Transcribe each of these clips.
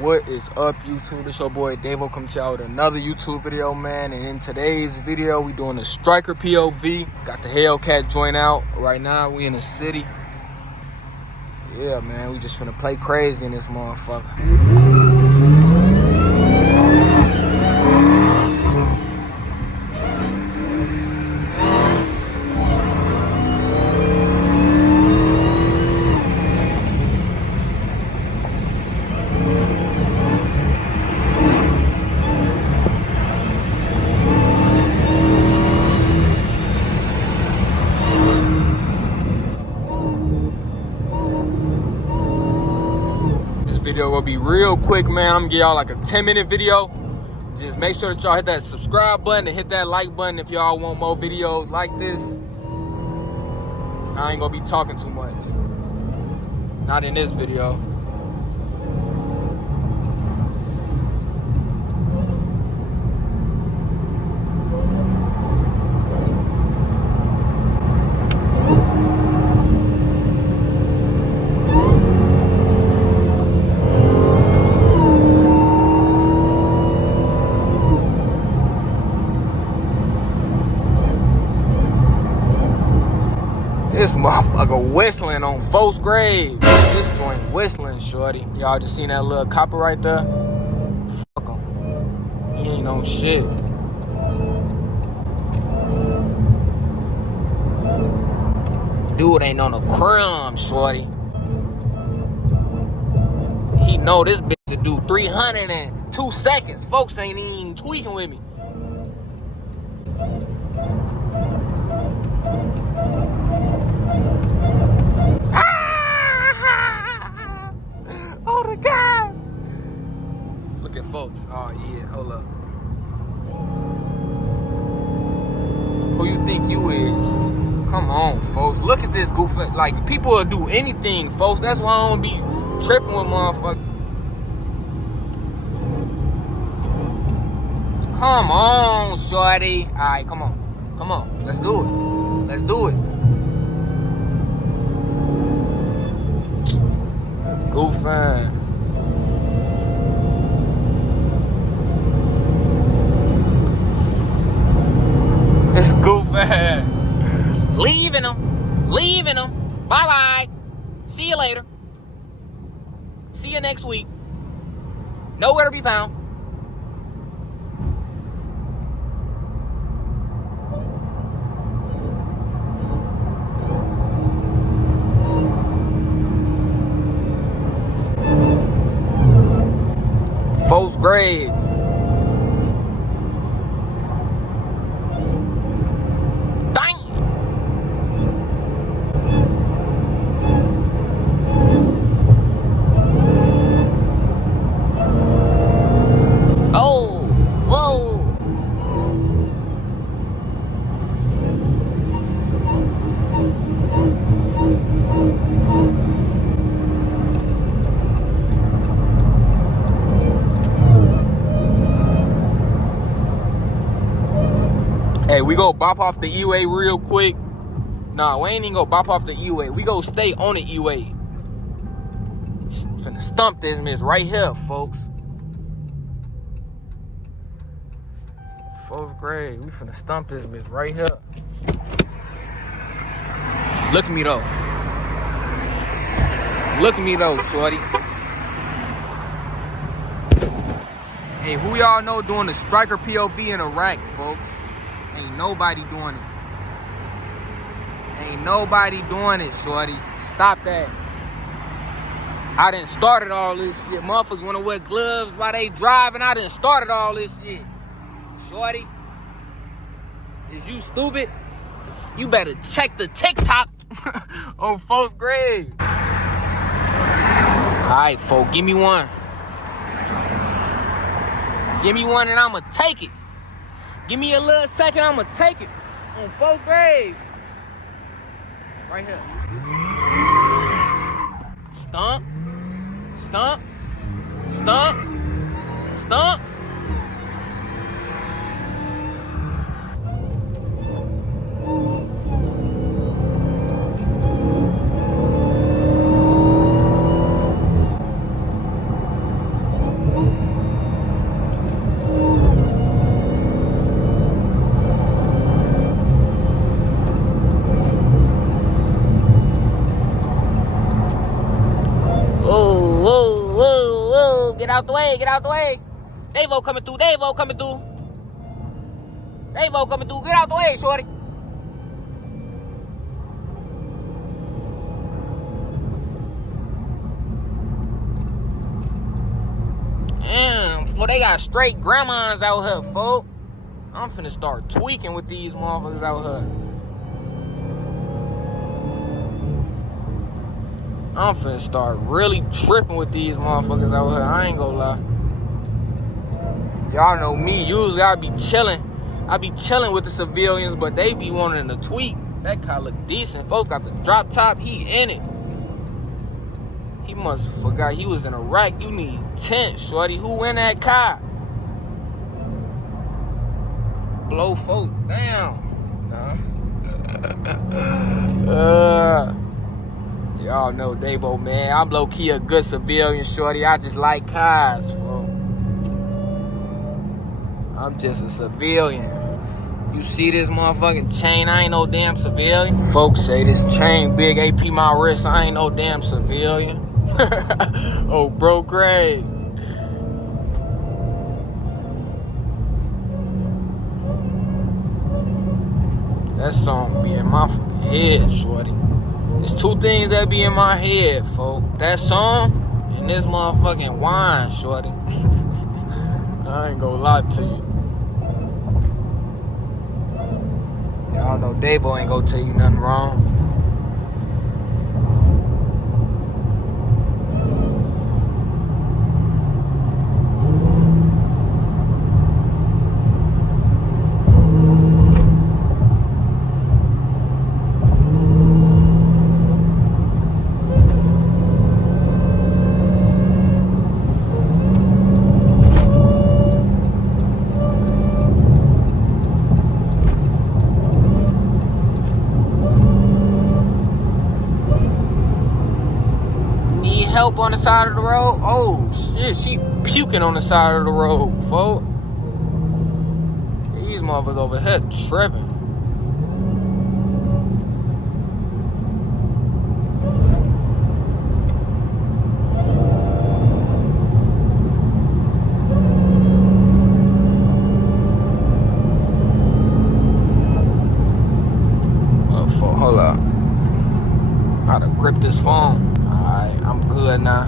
What is up, YouTube? It's your boy Davo coming to y'all with another YouTube video, man. And in today's video, we doing a striker POV. Got the Hellcat joint out. Right now, we in the city. Yeah, man, we just finna play crazy in this motherfucker. Video will be real quick, man. I'm gonna give y'all like a 10-minute video. Just make sure that y'all hit that subscribe button and hit that like button if y'all want more videos like this. I ain't gonna be talking too much. Not in this video. This motherfucker whistling on folks' grave. This joint whistling, shorty. Y'all just seen that little copper right there? Fuck him. He ain't on shit. Dude ain't on a crumb, shorty. He know this bitch to do 302 seconds. Folks ain't even tweaking with me. Oh, the guys! Look at folks. Oh, yeah. Hold up. Who you think you is? Come on, folks. Look at this goofy. Like, people will do anything, folks. That's why I don't be tripping with motherfuckers. Come on, shorty. All right, come on. Come on. Let's do it. Let's do it. Goofy. It's goof ass. Leaving them. Leaving them. Bye-bye. See you later. See you next week. Nowhere to be found. Folks' grave. Dang. Oh, whoa. Hey, we go bop off the E-way real quick. Nah, we ain't even go bop off the E-way. We go stay on the E-way. Finna stump this miss right here, folks. Folks grave. We finna stump this miss right here. Look at me though. Look at me though, shorty. Hey, who y'all know doing the striker POV in Iraq, folks? Ain't nobody doing it. Ain't nobody doing it, shorty. Stop that. I done started all this shit. Motherfuckers wanna wear gloves while they driving. I done started all this shit. Shorty, is you stupid? You better check the TikTok on folks' grave. Alright, folk, give me one. Give me one and I'ma take it. Give me a little second, I'ma take it. On folks' grave. Right here. Stump. Stump. Stump. Stump. Whoa, get out the way, get out the way. Davo coming through, Davo coming through. Davo coming through, get out the way, shorty. Damn, well, they got straight grandmas out here, folk. I'm finna start tweaking with these motherfuckers out here. I'm finna start really tripping with these motherfuckers out here. I ain't gonna lie. Y'all know me. Usually I be chilling. I be chilling with the civilians, but they be wanting to tweak. That car look decent. Folks got the drop top. He in it. He must forgot he was in Iraq. You need tent, shorty. Who in that car? Blow folk down. Nah. Y'all know Davo, man. I'm low-key a good civilian, shorty. I just like cars, folks. I'm just a civilian. You see this motherfucking chain? I ain't no damn civilian. Folks say this chain big AP my wrist. I ain't no damn civilian. Oh, bro, Greg. That song be in my fucking head, shorty. There's two things that be in my head, folks. That song and this motherfucking whine, shorty. I ain't gonna lie to you. Y'all know Davo ain't gonna tell you nothing wrong. Help on the side of the road? Oh shit, she puking on the side of the road, folks. These motherfuckers over here tripping. Hold up. How to grip this phone. I'm good now.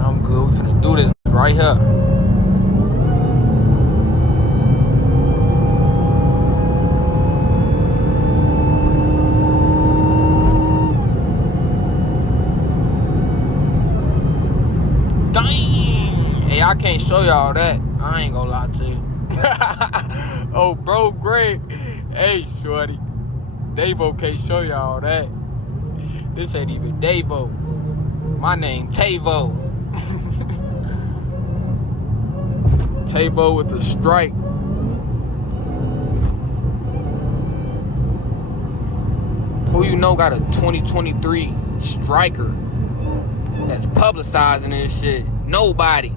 I'm good. We finna do this right here. Dang! Hey, I can't show y'all that. I ain't gonna lie to you. Oh, bro, great. Hey, shorty. Davo can't show y'all that. This ain't even Davo. My name Tavo. Tavo with the strike. Who you know got a 2023 striker that's publicizing this shit? Nobody.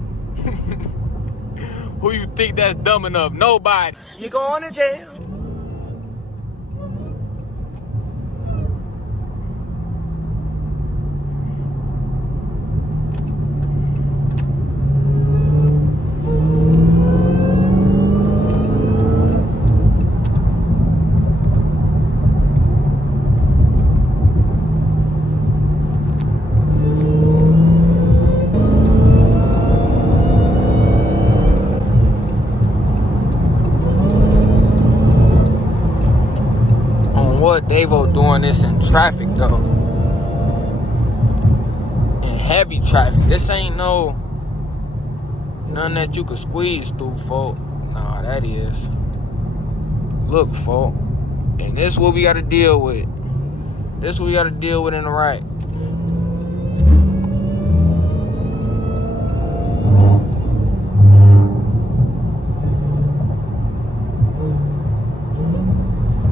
Who you think that's dumb enough? Nobody. You going to jail. What Davo doing this in traffic though? In heavy traffic. This ain't none that you could squeeze through, folk. Nah, that is. Look, folk. And this what we gotta deal with. This what we gotta deal with in the right.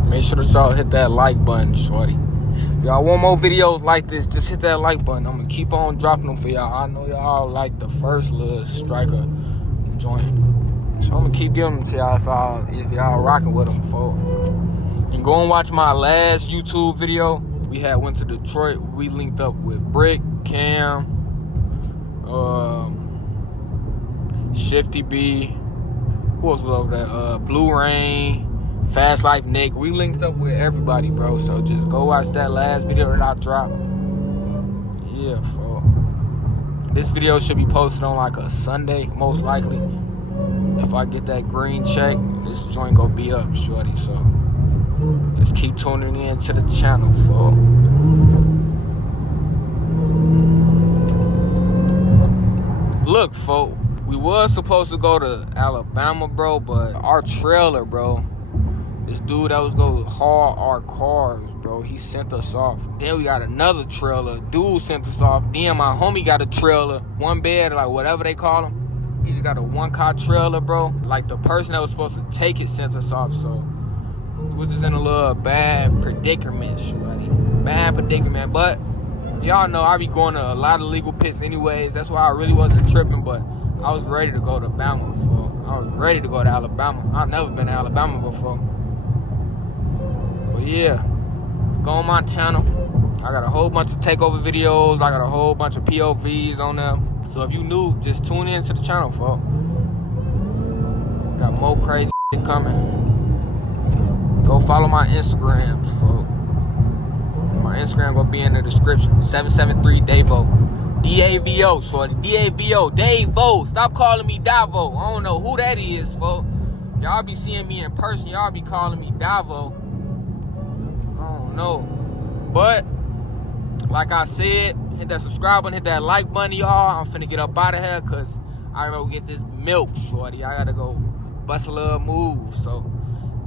Make sure that y'all hit that like button, shorty. If y'all want more videos like this, just hit that like button. I'm gonna keep on dropping them for y'all. I know y'all like the first little striker joint. So I'm gonna keep giving them to y'all if y'all rocking with them, folks. And go and watch my last YouTube video. We went to Detroit. We linked up with Brick, Cam, Shifty B. Who else was over there? Blue Rain, Fast Life Nick. We linked up with everybody, bro. So just go watch that last video that I dropped. Yeah, folks. This video should be posted on like a Sunday, most likely. If I get that green check, this joint gonna be up, shorty. So just keep tuning in to the channel, folks. Look, folks, we was supposed to go to Alabama, bro, but our trailer, bro, this dude that was gonna haul our cars, bro, he sent us off. Then we got another trailer. Dude sent us off. Then my homie got a trailer, one bed, like whatever they call them. He just got a one-car trailer, bro. Like the person that was supposed to take it sent us off, so we're just in a little bad predicament, shorty. Bad predicament, but y'all know I be going to a lot of legal pits anyways. That's why I really wasn't tripping, but I was ready to go to Alabama before. I was ready to go to Alabama. I've never been to Alabama before. But yeah, go on my channel. I got a whole bunch of takeover videos. I got a whole bunch of POVs on them. So if you new, just tune in to the channel, folks. Got more crazy shit coming. Go follow my Instagram, folks. My Instagram gonna be in the description. 773Davo. D-A-V-O, shorty. D-A-V-O. Davo. Stop calling me Davo. I don't know who that is, folks. Y'all be seeing me in person. Y'all be calling me Davo. I don't know. But, like I said, hit that subscribe button, hit that like button, y'all. I'm finna get up out of here because I gotta go get this milk, shorty. I gotta go bust a little move. So,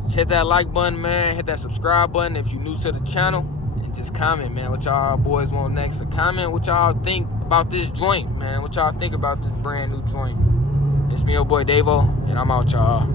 just hit that like button, man. Hit that subscribe button if you're new to the channel. Just comment, man, what y'all boys want next. So comment what y'all think about this joint, man. What y'all think about this brand new joint. It's me, your boy Davo, and I'm out, y'all.